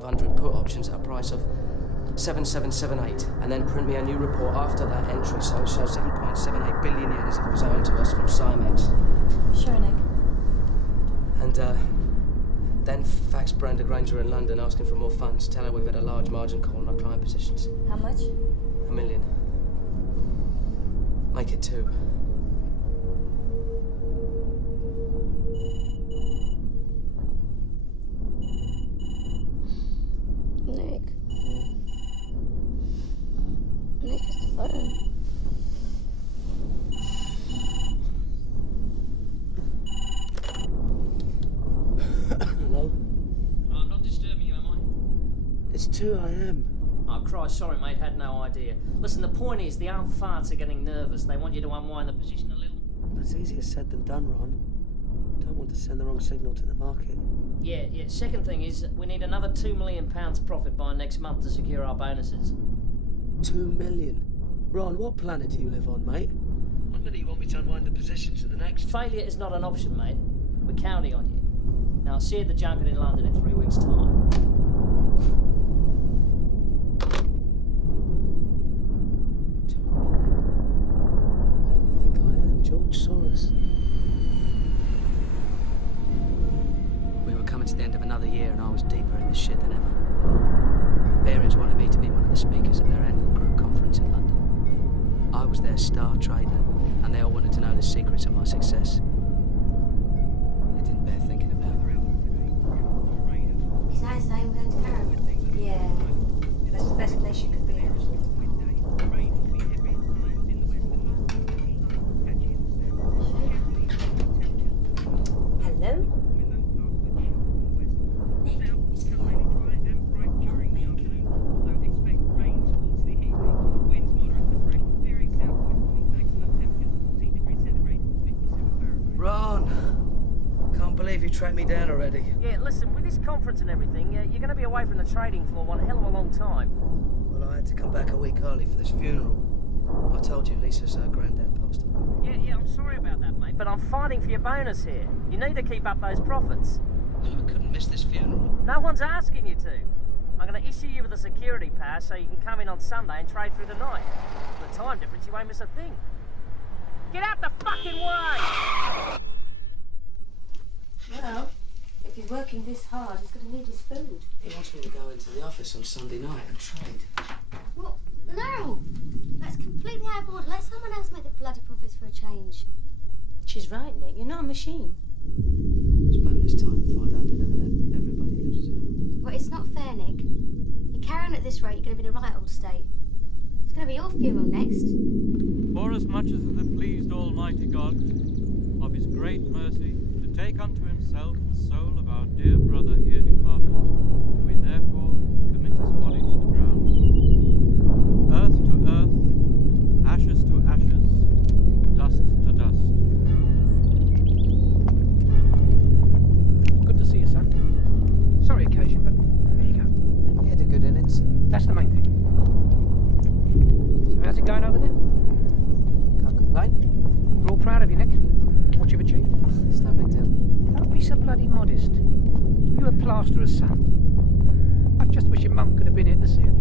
500 put options at a price of 7778, and then print me a new report after that entry, so it shows 7.78 billion yen as if it was owing to us from Cymex. Sure, Nick. And then fax Brenda Granger in London asking for more funds. Tell her we've had a large margin call on our client positions. How much? $1 million. Make it 2. Nick. Nick, it's the phone. Hello? I'm not disturbing you, am I? It's 2 a.m. Oh, Christ, sorry, mate, had no idea. Listen, the point is, the armed farts are getting nervous. They want you to unwind the position a little. That's easier said than done, Ron. Don't want to send the wrong signal to the market. Yeah. Second thing is, we need another £2 million profit by next month to secure our bonuses. 2 million? Ron, what planet do you live on, mate? One minute you want me to unwind the position to the next. Failure is not an option, mate. We're counting on you. Now, I'll see you at the junket in London in 3 weeks' time. 2 million? Who do they think I am, George Soros? We were coming to the end of another year and I was deeper in this shit than ever. Bearings wanted me to be one of the speakers at their annual group conference in London. I was their star trader, and they all wanted to know the secrets of my success. It didn't bear thinking about. Is that saying we're going to Carol? Yeah. That's the best place you could be. Hello? Nick, it's fine. Ron! Can't believe you tracked me down already. Yeah, listen, with this conference and everything, you're going to be away from the trading floor one hell of a long time. Well, I had to come back a week early for this funeral. I told you Lisa's granddad passed away. Yeah, I'm sorry about that, mate, but I'm fighting for your bonus here. You need to keep up those profits. Well, I couldn't miss this funeral. No one's asking you to. I'm going to issue you with a security pass so you can come in on Sunday and trade through the night. With the time difference, you won't miss a thing. Get out the fucking way! Well, if he's working this hard, he's going to need his food. He wants me to go into the office on Sunday night and trade. Well, no! That's completely out of order. Let someone else make the bloody profits for a change. She's right, Nick. You're not a machine. It's bonus time. If I don't deliver that, everybody loses out. Well, it's not fair, Nick. You carry on at this rate, you're going to be in a right old state. It's going to be your funeral next. For as much as it hath pleased Almighty God, of his great mercy, to take unto himself the soul of our dear brother here departed, we therefore commit his body to the ground. Earth to earth, ashes to ashes, dust to dust. It's good to see you, son. Sorry occasion, but there you go. You had a good innings. That's the main thing. So how's it going over there? Can't complain. We're all proud of you, Nick. What you've achieved. It's no big deal. Don't be so bloody modest. You're a plasterer's son. I just wish your mum could have been here to see it.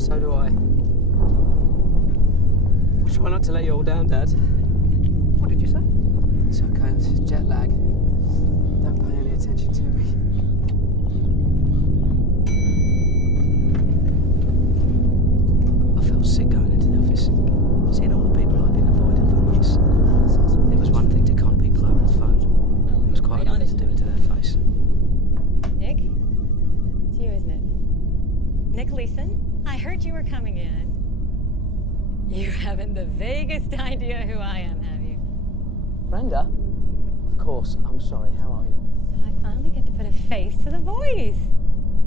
So do I. I'll try not to let you all down, Dad. What did you say? It's okay, it's jet lag. Don't pay any attention to me. I felt sick going into the office, seeing all the people I'd been avoiding for months. It was one thing to con people over the phone. It was quite another to do it to their face. Nick? It's you, isn't it? Nick Leeson? I heard you were coming in. You haven't the vaguest idea who I am, have you? Brenda? Of course, I'm sorry, how are you? So I finally get to put a face to the voice.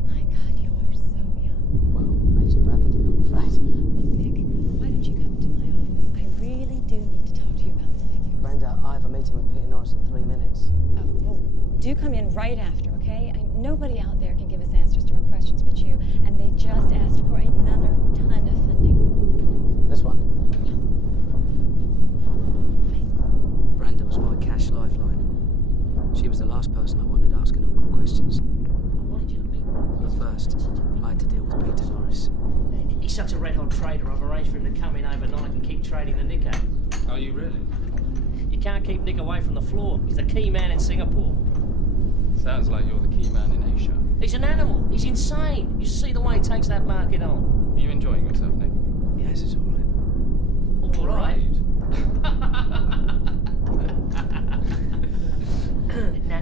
My God, you are so young. Well, aging rapidly, I'm afraid. Look, Nick, why don't you come to my office? I really do need to talk to you about the figures. Brenda, I have a meeting with Peter Norris in 3 minutes. Oh, well, do come in right after, okay? Nobody out there can give us answers to our questions but you, and they just asked for another ton of funding. This one. Wait. Brenda was my cash lifeline. She was the last person I wanted asking all difficult questions. I wanted you to meet him. But first, I had to deal with Peter Norris. He's such a red-hot trader, I've arranged for him to come in overnight and keep trading the Nick out. Are you really? You can't keep Nick away from the floor. He's the key man in Singapore. Sounds like you're the key man in Asia. He's an animal. He's insane. You see the way he takes that market on. Are you enjoying yourself, Nick? Yes, it's all right. All right.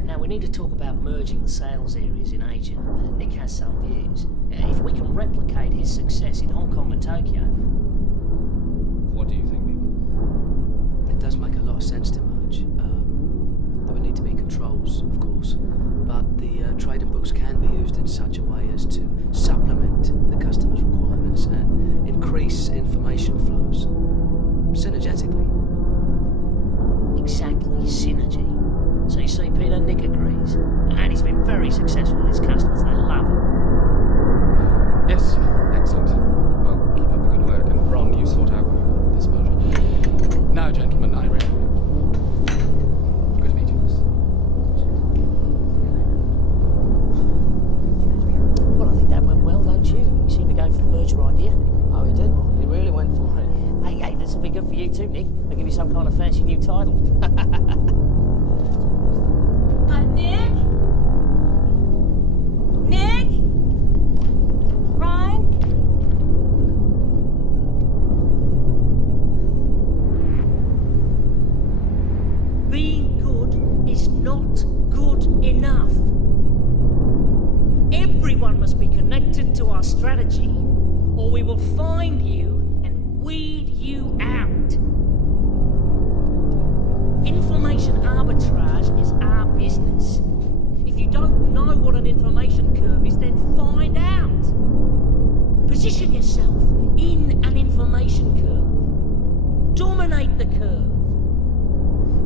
Now, we need to talk about merging the sales areas in Asia. Nick has some views. If we can replicate his success in Hong Kong and Tokyo... What do you think, Nick? It does make a lot of sense to merge. There would need to be controls, of course, but the trading books can be used in such a way as to supplement the customer's requirements and increase information flows synergetically. Exactly, synergy. So you see, Peter, Nick agrees. And he's been very successful with his customers. They love him. Yes, excellent. Well, keep up the good work, and Ron, you sort out what you want with this merger. Now, gentlemen, I really... Good meeting us. Well, I think that went well, don't you? You seem to go for the merger idea. Oh, he did. He really went for it. Hey, this will be good for you too, Nick. They'll give you some kind of fancy new title. Nick? Nick? Ryan? Being good is not good enough. Everyone must be connected to our strategy, or we will find you and weed you out. Information arbitrage is our business. If you don't know what an information curve is, then find out. Position yourself in an information curve. Dominate the curve.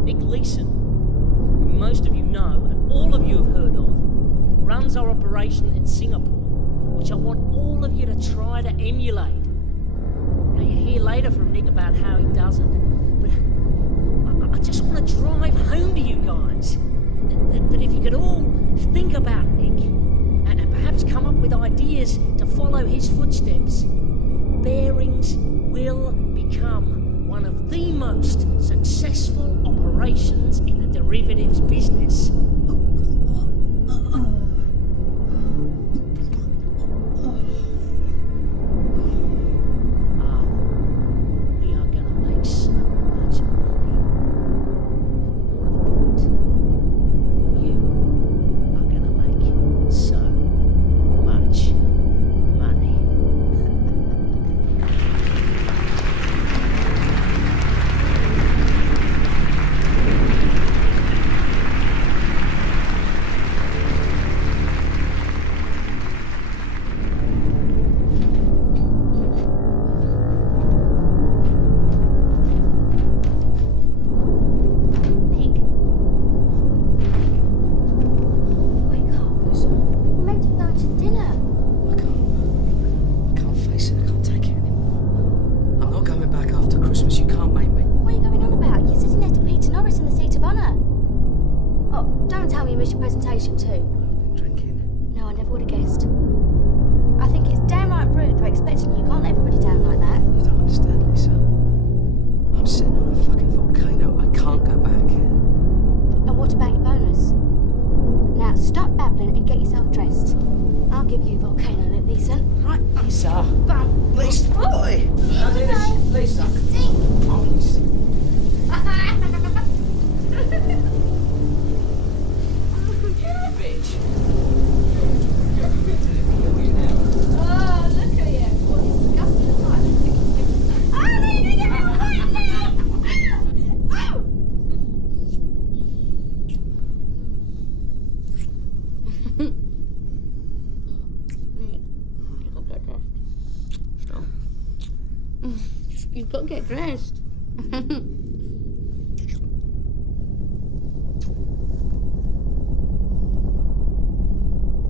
Nick Leeson, who most of you know and all of you have heard of, runs our operation in Singapore, which I want all of you to try to emulate. Now, you hear later from Nick about how he does it, but I just want to drive home to you guys that if you could all think about Nick and perhaps come up with ideas to follow his footsteps, Bearings will become one of the most successful operations in the derivatives business. We are going to make so much money. More to the point, you are going to make so much money. Nick. Wake up. We're meant to be going to dinner. I can't face it. I can't take it anymore. I'm not going back after Christmas. You can't make me. What are you going on about? You're sitting next to Peter Norris in the seat of honour. Oh, don't tell me you missed your presentation too. I've been drinking. No, I never would have guessed. I think it's downright rude they're expecting you. You can't let everybody down like that. You don't understand, Lisa. I'm sitting on a fucking volcano. I can't go back. And what about your bonus? Now, stop babbling and get yourself dressed. I'll give you volcano lip, Lisa. Right. Lisa. Bum. Lisa. Boy. Lisa. Stink. Oh, Lisa. Bitch. Oh, look at you. What disgusting sight. Oh, no, you're going to get me right now. Oh! You've got to get dressed.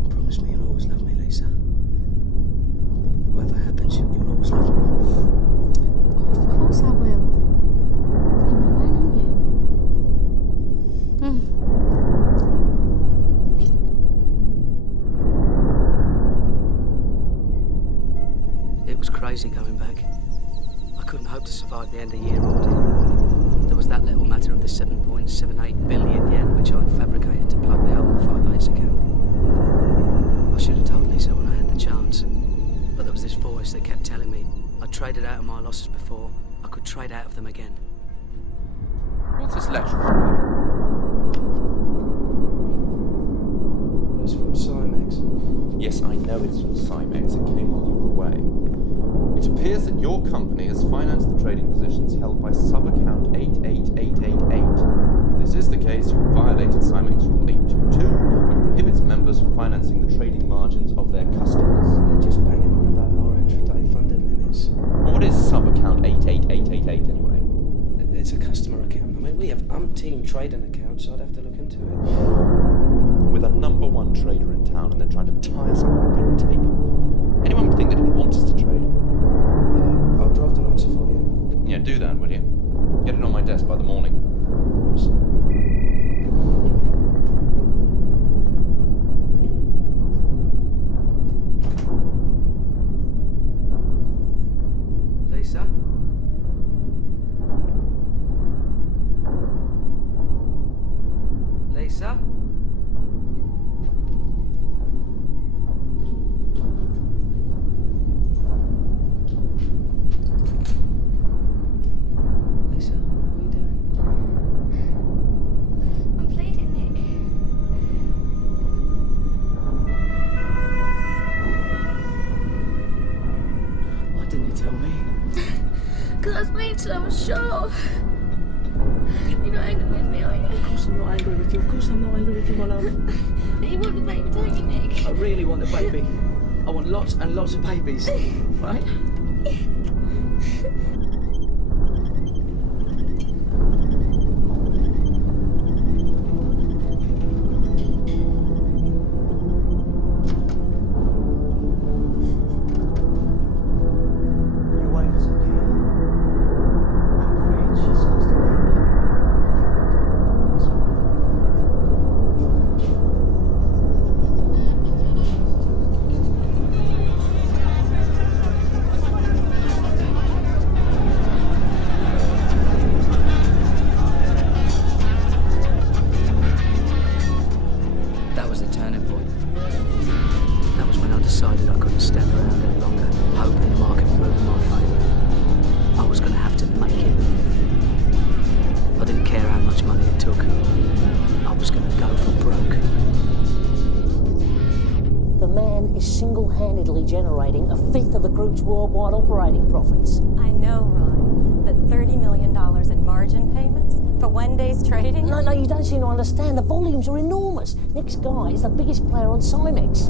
Promise me you'll always love me, Lisa. Whatever happens, you'll always love me. Of course I will. You're my man, aren't you? crazy going back. I couldn't hope to survive the end of year ordeal. There was that little matter of the 7.78 billion yen which I'd fabricated to plug the hole in the 5/8 account. I should have told Lisa when I had the chance, but there was this voice that kept telling me I'd traded out of my losses before, I could trade out of them again. What's this letter about? It's from Cymex. Yes, I know it's from Cymex. It came while you were away. It appears that your company has financed the trading positions held by sub-account 88888. If this is the case, you've violated Cymex Rule 822, which prohibits members from financing the trading margins of their customers. They're just banging on about our intraday funding limits. Well, what is sub-account 88888 anyway? It's a customer account. I mean, we have umpteen trading accounts, so I'd have to look into it. With a number one trader in town and they're trying to tie us up in red tape. Anyone would think they didn't want us to trade. I'll draft an answer for you. Yeah, do that, will you? Get it on my desk by the morning. Lisa? Lisa? Lisa, what are you doing? I'm bleeding, Nick. Why didn't you tell me? Because I was waiting till I was sure. You're not angry with me, are you? Of course I'm not angry with you. Of course I'm not angry with you, my love. You want the baby, don't you, Nick? I really want a baby. I want lots and lots of babies. Right? Your wife is okay. I'm afraid she's lost a baby. I'm sorry. That was the turning point. That was when I decided I couldn't stand around any longer, hoping the market would move in my favour. I was going to have to make it move. I didn't care how much money it took. I was going to go for broke. The man is single-handedly generating a fifth of the group's worldwide operating profits. I know, Ron, but $30 million in margin payments for one day's trading? No, you don't seem to understand. The volumes are enormous. Next guy is the biggest player on Cymex.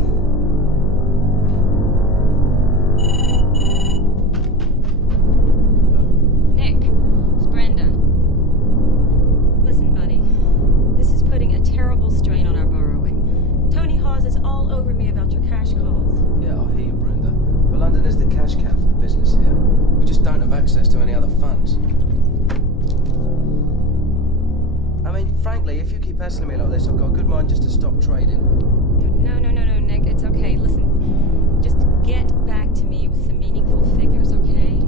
Nick, it's Brenda. Listen, buddy, this is putting a terrible strain on our borrowing. Tony Hawes is all over me about your cash calls. Yeah, I hear you, Brenda. But London is the cash cow for the business here. We just don't have access to any other funds. I mean, frankly, if you keep hassling me like this, I've got a good mind just to stop trading. No, Nick, it's okay. Listen, just get back to me with some meaningful figures, okay?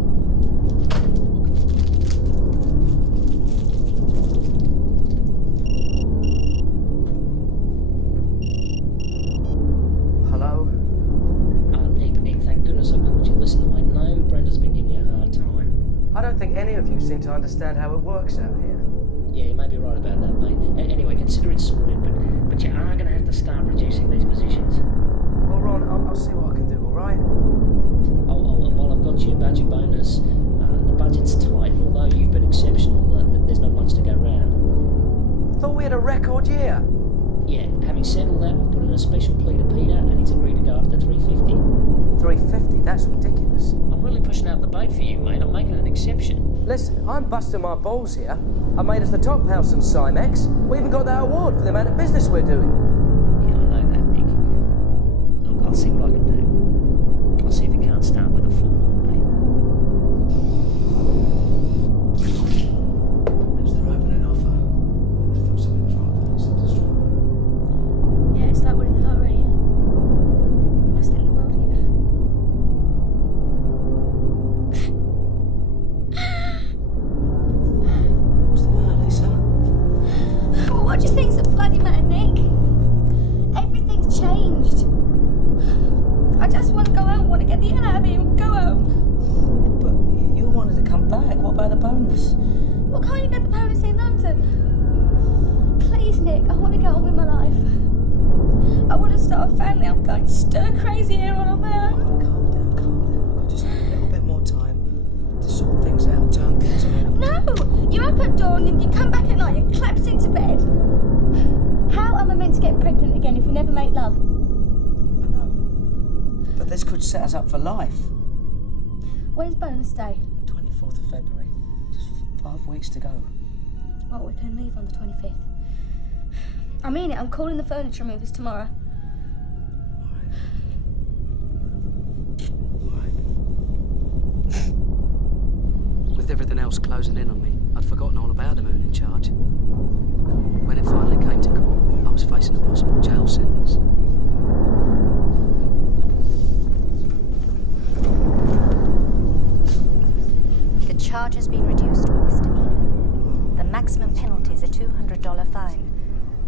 Hello? Nick, thank goodness I called you. Listen, I know Brenda's been giving you a hard time. I don't think any of you seem to understand how it works out here. Yeah, you may be right about that, mate. Anyway, consider it sorted, but you are going to have to start reducing these positions. Well, Ron, I'll see what I can do, all right? Oh, and while I've got you about your bonus, the budget's tight, and although you've been exceptional, there's not much to go round. I thought we had a record year. Yeah, having said all that, I've put in a special plea to Peter, and he's agreed to go up to 350. 350? That's ridiculous. I'm really pushing out the bait for you, mate. I'm making an exception. Listen, I'm busting my balls here. I made us the top house in Cymex. We even got that award for the amount of business we're doing. Yeah, I know that, Nick. Look, I'll see what I can do. I'll see if it can't start with a 4, mate. Is there opening offer? I thought something was wrong with Alexander's strawberry. Yeah, it's like winning the lottery. I must think the world of you. the hell out of here and go home. But you wanted to come back. What about the bonus? Well, can't you get the bonus in London? Please, Nick, I want to get on with my life. I want to start a family. I'm going stir crazy here on my own. Calm down, calm down. Look, I just need a little bit more time to sort things out, turn things around. No! You're up at dawn and you come back at night and collapse into bed. How am I meant to get pregnant again if we never make love? I know. But this could set us up for life. When's bonus day? 24th of February. Just 5 weeks to go. Well, we can leave on the 25th. I mean it, I'm calling the furniture movers tomorrow. With everything else closing in on me, I'd forgotten all about the moon in charge. When it finally came to court, I was facing a possible jail sentence. The charge has been reduced to a misdemeanor. The maximum penalty is a $200 fine.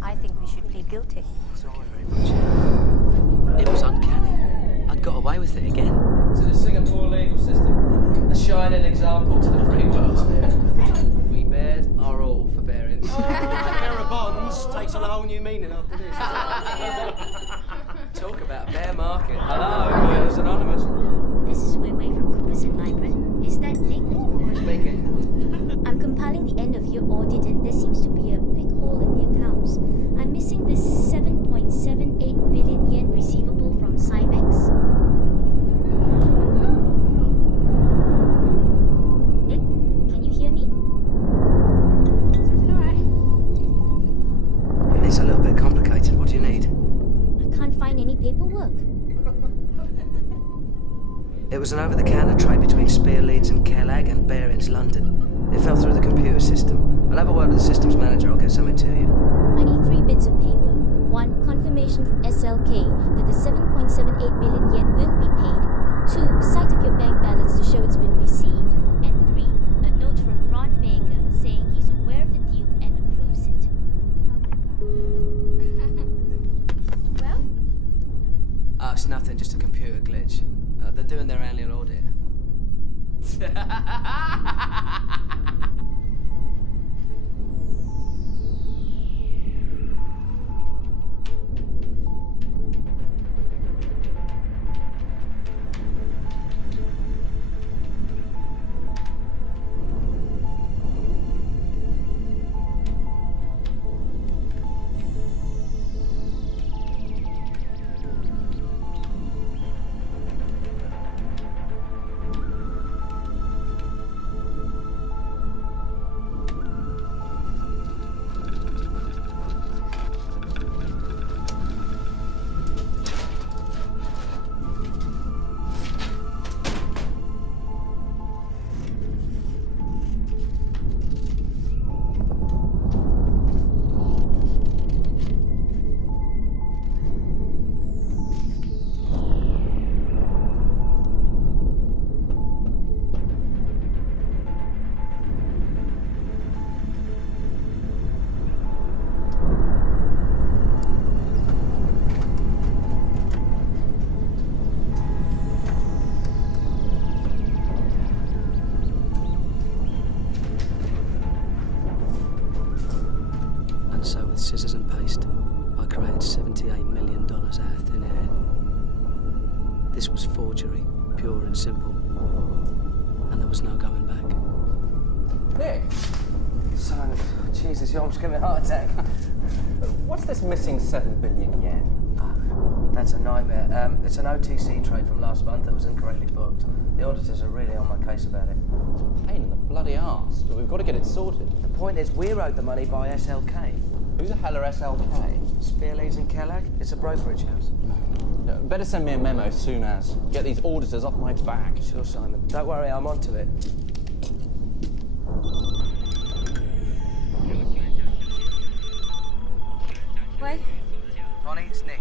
I think we should plead guilty. Thank you very much. It was uncanny. I'd got away with it again. To the Singapore legal system, a shining example to the free world. We bared our all for bearing. Oh, bearer bonds takes on a whole new meaning after this. Talk about a bear market. Hello, lawyers anonymous. This is Wei Wei from Coopers & Lybrand. Is that Nick? Speaking. I'm compiling the end of your audit and there seems to be a big hole in the accounts. I'm missing this 7.78 billion yen receivable from Cymex. Nick, can you hear me? Is everything alright? It's a little bit complicated. What do you need? I can't find any paperwork. It was an over-the-counter trade between Spear Leeds and Kellag and Barings London. It fell through the computer system. I'll have a word with the systems manager. I'll get something to you. I need 3 bits of paper. 1, confirmation from SLK that the 7.78 billion yen will be paid. 2, sight of your bank balance to show it's been received. And 3, a note from Ron Baker saying he's aware of the deal and approves it. Well? It's nothing, just a computer glitch. They're doing their annual audit. So with scissors and paste, I created $78 million out of thin air. This was forgery, pure and simple. And there was no going back. Nick! Simon, Jesus, you almost gave me a heart attack. What's this missing 7 billion yen? That's a nightmare. It's an OTC trade from last month that was incorrectly booked. The auditors are really on my case about it. Pain in the bloody arse, but we've got to get it sorted. The point is, we're owed the money by SLK. Who the hell are SLK? Spear Leeds and Kellag. It's a brokerage house. Better send me a memo soon as. Get these auditors off my back. Sure, Simon. Don't worry, I'm onto it. Wait. Ronnie, it's Nick.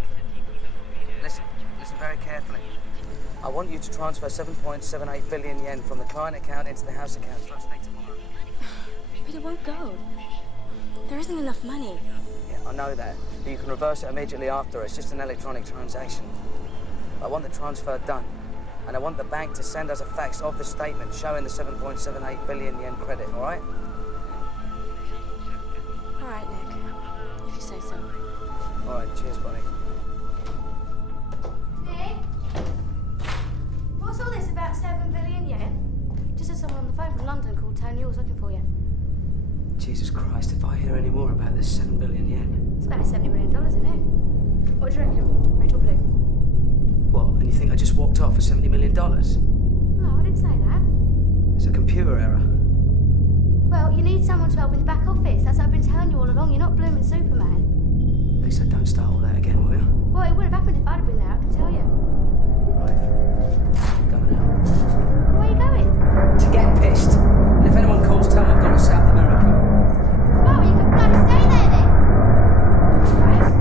Listen very carefully. I want you to transfer 7.78 billion yen from the client account into the house account first thing tomorrow. But it won't go. There isn't enough money. Yeah, I know that. But you can reverse it immediately after. It's just an electronic transaction. I want the transfer done. And I want the bank to send us a fax of the statement showing the 7.78 billion yen credit, all right? All right, Nick. If you say so. All right, cheers, buddy. Nick? What's all this about 7 billion yen? Just had someone on the phone from London called Tony was looking for you. Jesus Christ, if I hear any more about this 7 billion yen. It's about $70 million, isn't it? What do you reckon? Red or blue? What, and you think I just walked off for $70 million? No, I didn't say that. It's a computer error. Well, you need someone to help in the back office. That's what I've been telling you all along. You're not blooming Superman. Lisa, don't start all that again, will you? Well, it wouldn't have happened if I'd have been there, I can tell you. Right. Go now. Where are you going? To get pissed. And if anyone calls, tell them I've gone to South America. No, you can bloody stay there then. Right.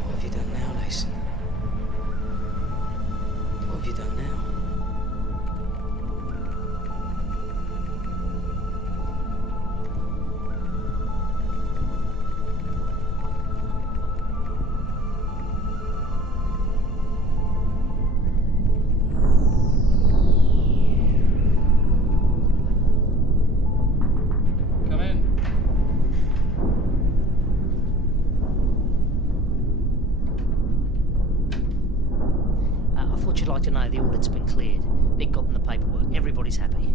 What have you done now, Mason? What have you done now? Come in. I thought you'd like to know the audit's been cleared. Nick got them the paperwork. Everybody's happy.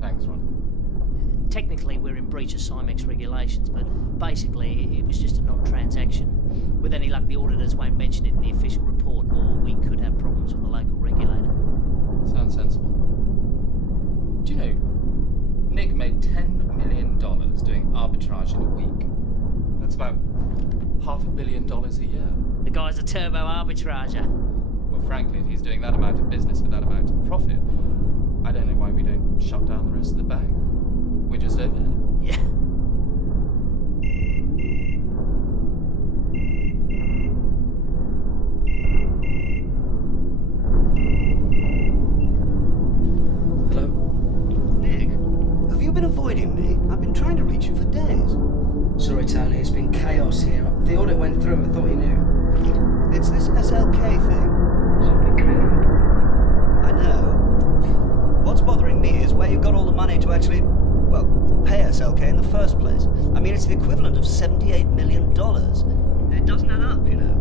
Thanks, Ron. Technically, we're in breach of Cymex regulations, but basically, it was just a non-transaction. With any luck, the auditors won't mention it in the official report, or we could have problems with the local regulator. Sounds sensible. Do you know, Nick made $10 million doing arbitrage in a week. That's about $500 million a year. The guy's a turbo arbitrager. Well, frankly, if he's doing that amount of business for that amount of profit, I don't know why we don't shut down the rest of the bank. We're just over there. Yeah. Hello? Nick, have you been avoiding me? I've been trying to reach you for days. Sorry, Tony, it's been chaos here. The audit went through, I thought you knew. It's this SLK thing. Something clear. I know. What's bothering me is where you got all the money to actually, well, pay SLK in the first place. I mean, it's the equivalent of $78 million. It doesn't add up, you know.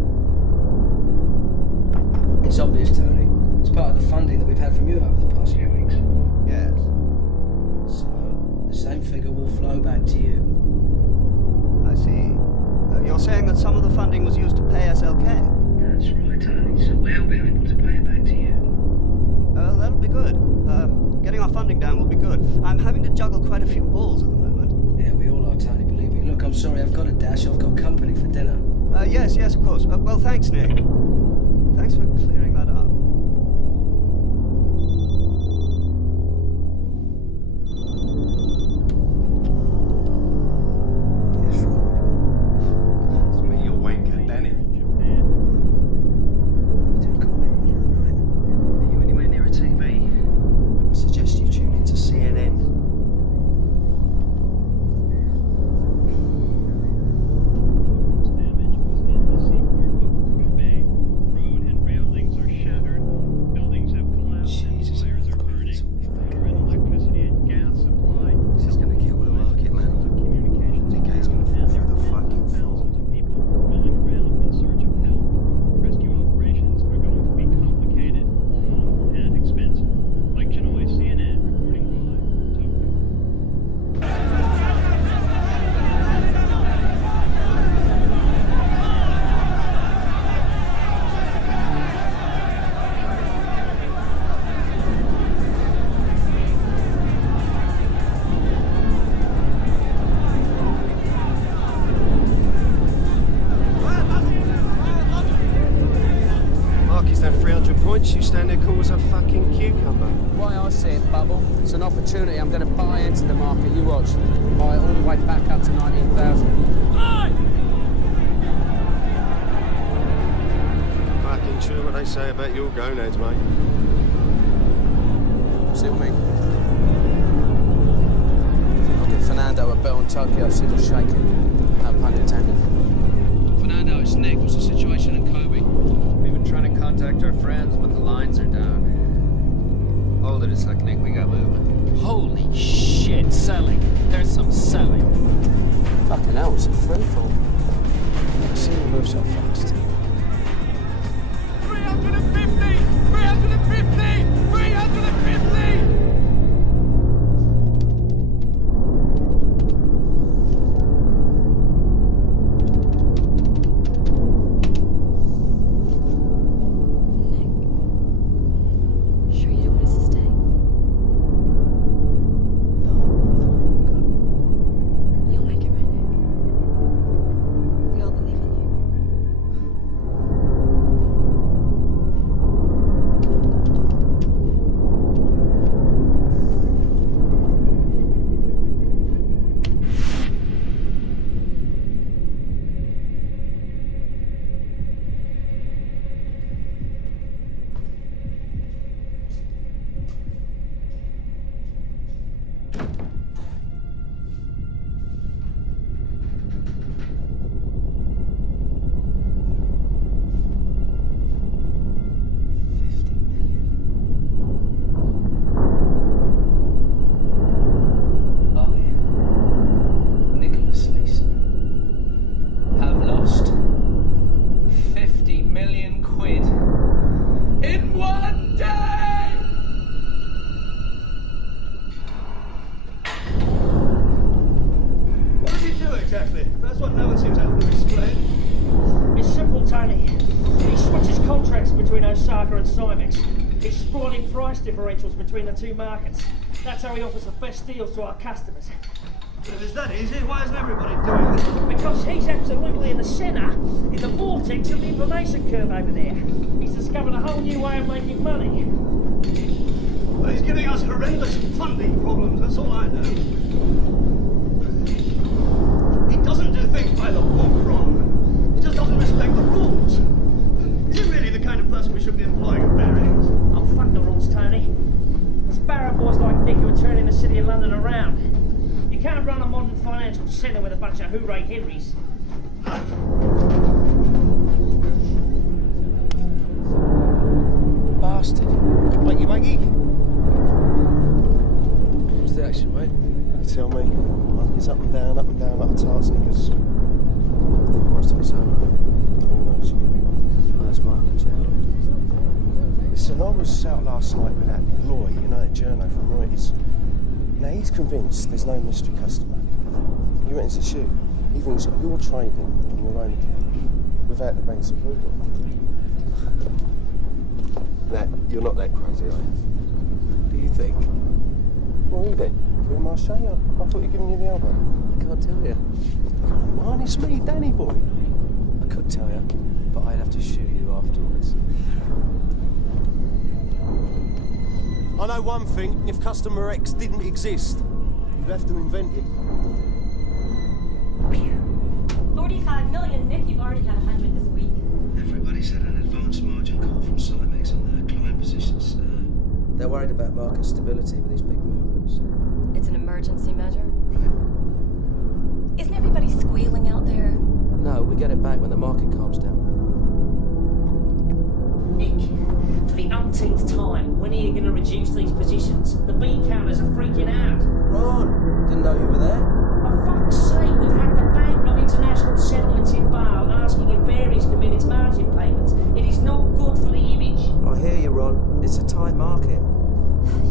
It's obvious, Tony. It's part of the funding that we've had from you over the past few weeks. Yes. So, the same figure will flow back to you. I see. You're saying that some of the funding was used to pay SLK? That's right, Tony. So we'll be able to pay it back to you. That'll be good. Getting our funding down will be good. I'm having to juggle quite a few balls at the moment. Yeah, we all are, Tony, believe me. Look, I'm sorry, I've got to dash. I've got company for dinner. Yes, of course. Well, thanks, Nick. Thanks for clearing that up. It's me, your wanker, Danny. You do call me in the middle of the night. Are you anywhere near a TV? I suggest you tune into CNN. Damage was in the seaport of Kobe. Road and rail links a fucking cucumber. Why I see it, Bubble, it's an opportunity I'm going to buy into the market. You watch. Buy it all the way back up to 19,000. Fucking true what they say about your gonads, mate. See what I mean? I'll give Fernando a bell on Tokyo, see what's shaking. No pun intended. Fernando, it's Nick. What's the situation in Kobe? We've been trying to contact our friends, but the lines are down. Hold it a sec, Nick. We got movement. Holy shit, selling. There's some selling. Fucking hell, it's a free fall. Never seen him move so fast. 350! 350! 350! Differentials between the two markets. That's how he offers the best deals to our customers. If it's that easy, why isn't everybody doing it? Because he's absolutely in the centre, in the vortex of the information curve over there. He's discovered a whole new way of making money. Well, he's giving us horrendous funding problems, that's all I know. He doesn't do things by the book, Ron. He just doesn't respect the rules. Is he really the kind of person we should be employing at Barry's? Oh, fuck the rules, Tony. It's barra boys like Nick who are turning the city of London around. You can't run a modern financial centre with a bunch of hooray Henrys. Bastard. Wakey, wakey. What's the action, mate? You tell me. Monkey's up and down like a tart's knickers. I think most of it's over. Who knows? You could be wrong. Well, that's my hunch, yeah. Listen, I was out last night with that Loy, you know, that journo from Reuters. Now, he's convinced there's no mystery customer. He reckons it's you. He thinks you're trading on your own account without the bank's approval. You're not that crazy, are you? Do you think? What are you then? Who am I saying? I thought you were giving you the elbow. I can't tell you. Come on, it's me, Danny boy. I could tell you, but I'd have to shoot you afterwards. I know one thing, if Customer X didn't exist, you'd have to invent it. 45 million, Nick. You've already had 100 this week. Everybody's had an advance margin call from Cymex on their client positions. They're worried about market stability with these big movements. It's an emergency measure. Isn't everybody squealing out there? No, we get it back when the market calms down. Nick, for the umpteenth time, when are you going to reduce these positions? The bean counters are freaking out. Ron, didn't know you were there. For fuck's sake, we've had the Bank of International Settlements in Basel asking if Barry's commit its margin payments. It is not good for the image. I hear you, Ron. It's a tight market.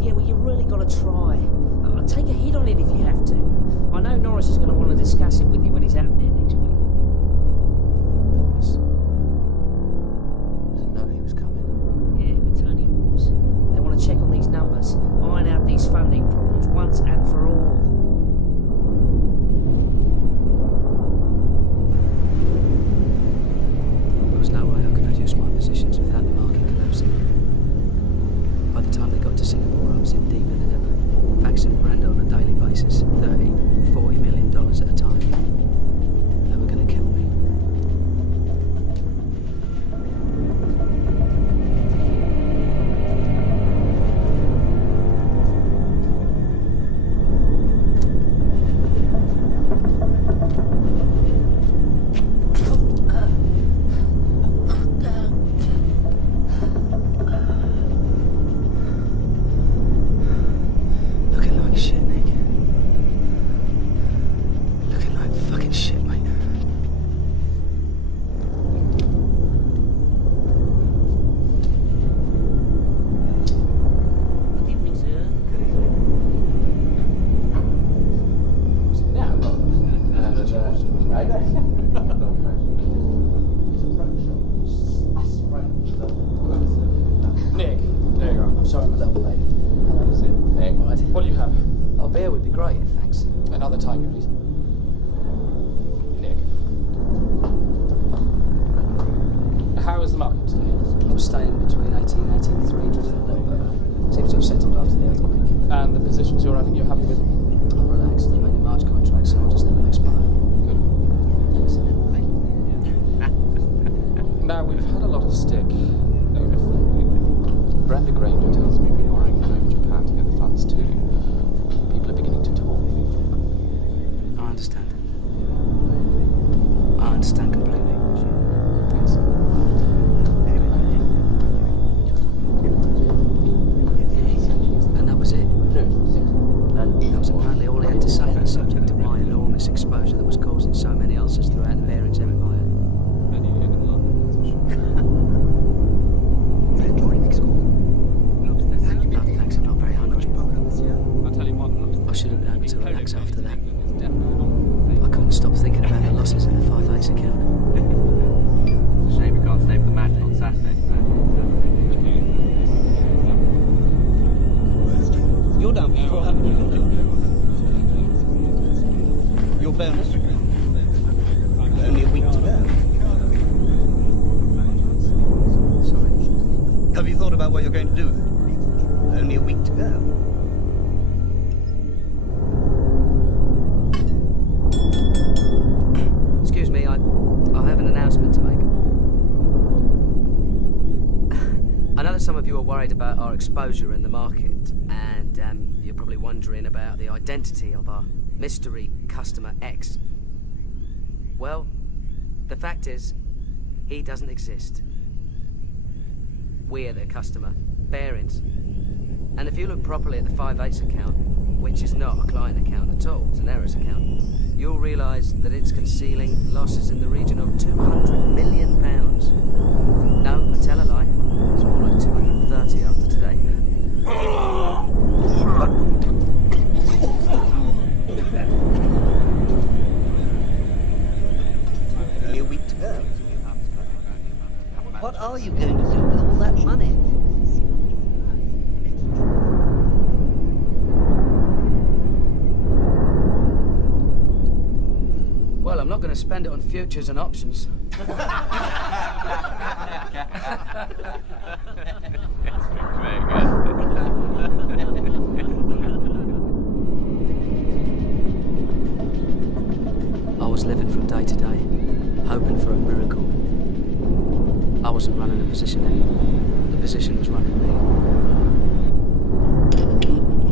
Yeah, well, you really got to try. Take a hit on it if you have to. I know Norris is going to want to discuss it with you when he's out there next week. Norris? I didn't know he was coming. Yeah, but Tony was. They want to check on these numbers, iron out these funding problems once and for all. There was no way I could reduce my positions without the market collapsing. to Singapore, I was in deeper than ever. Faxing Brenda on a daily basis, $40 million at a time. They were going to kill me. Exposure in the market, and you're probably wondering about the identity of our mystery customer X. Well, the fact is, he doesn't exist. We're the customer, Bearings. And if you look properly at the 5/8 account, which is not a client account at all, it's an errors account, you'll realise that it's concealing losses in the region of £200 million. No, I tell a lie. It's more like 230 after today. Only a week to go. What are you going to do with all that money? Well, I'm not going to spend it on futures and options. Very good. I was living from day to day, hoping for a miracle. I wasn't running a position anymore. The position was running me.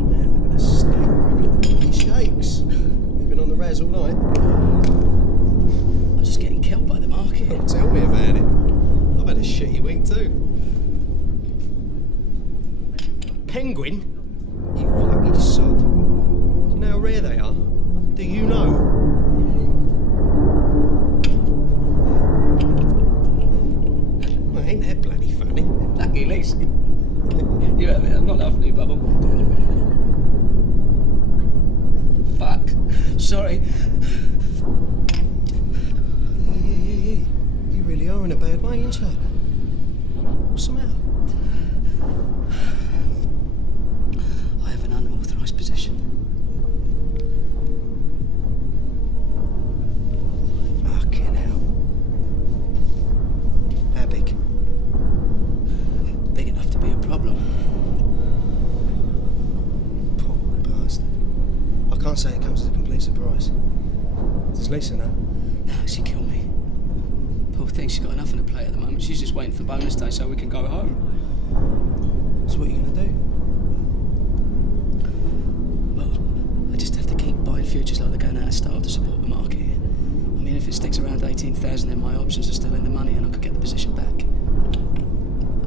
Man, look at that snake already. He shakes. You've been on the res all night. I'm just getting killed by the market. Oh, tell me about it. I've had a shitty week too. Penguin? You lucky sod. Do you know how rare they are? Do you know? Well, ain't that bloody funny? Lucky Lisa. You have it, I'm not laughing at you, Bubble. Fuck. Sorry. Yeah. You really are in a bad way, ain't you? What's the matter? I have an unauthorised position. Fucking hell. How big? Big enough to be a problem. can't say it comes as a complete surprise. Does Lisa know? No, she'd kill me. Poor thing, she's got nothing to play at the moment. She's just waiting for bonus day so we can go home. So what are you going to do? Well, I just have to keep buying futures like they're going out of style to support the market. I mean, if it sticks around 18,000, then my options are still in the money and I could get the position back.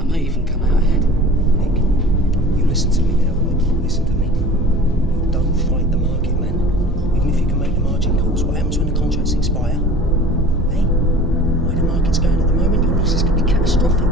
I may even come out ahead. Nick, you listen to me now, right? Listen to me. You don't fight the market, man. Even if you can make the margin calls, what happens when the contracts expire? Eh? The way the market's going at the moment, your losses could be catastrophic.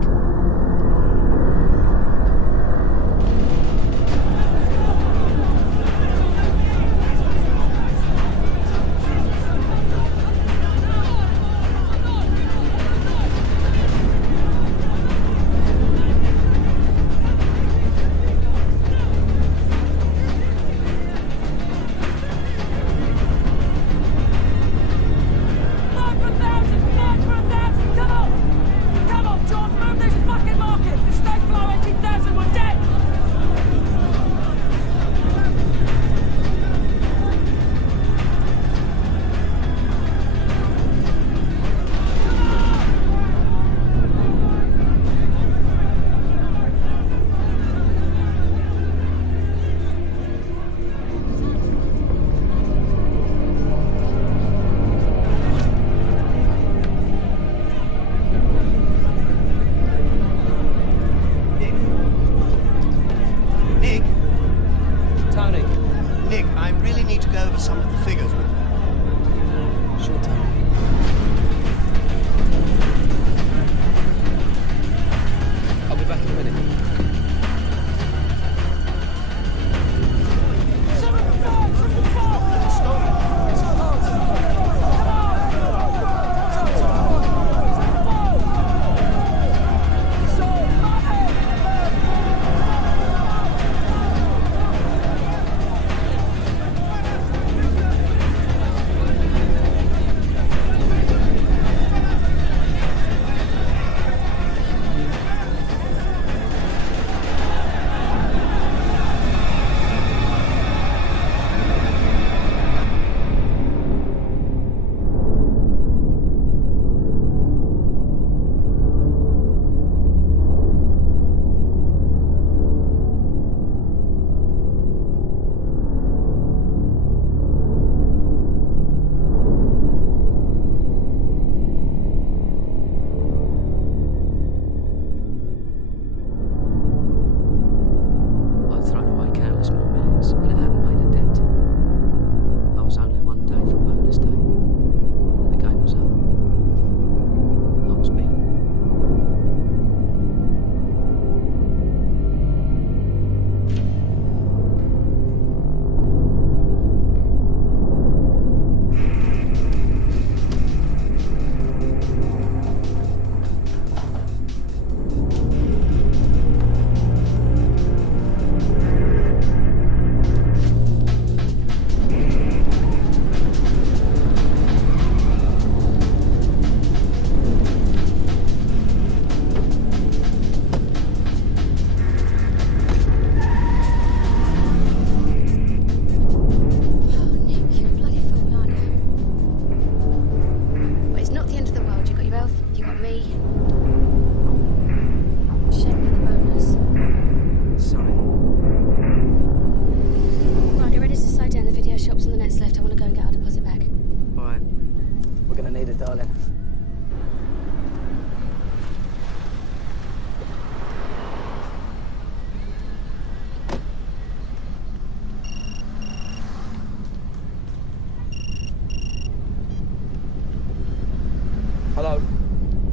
Hello?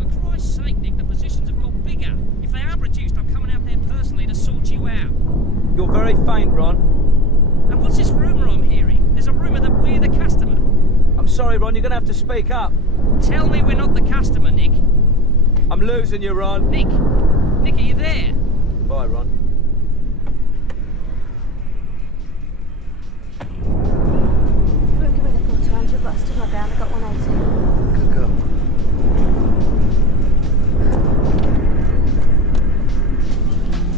For Christ's sake, Nick, the positions have got bigger. If they are reduced, I'm coming out there personally to sort you out. You're very faint, Ron. And what's this rumour I'm hearing? There's a rumour that we're the customer. I'm sorry, Ron, you're gonna have to speak up. Tell me we're not the customer, Nick. I'm losing you, Ron. Nick, are you there? Bye, Ron. Won't give me the full 200, but I stood my ground. I got 180. Good girl.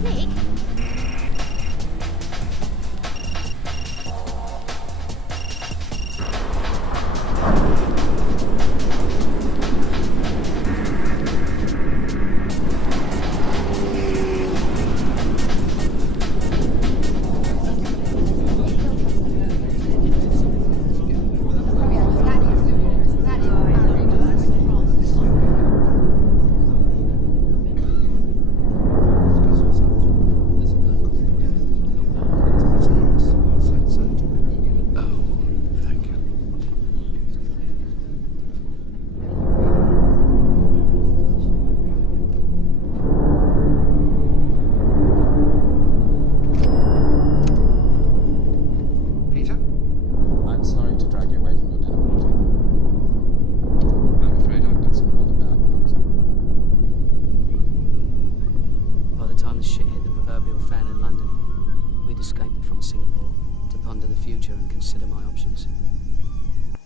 Nick? and consider my options.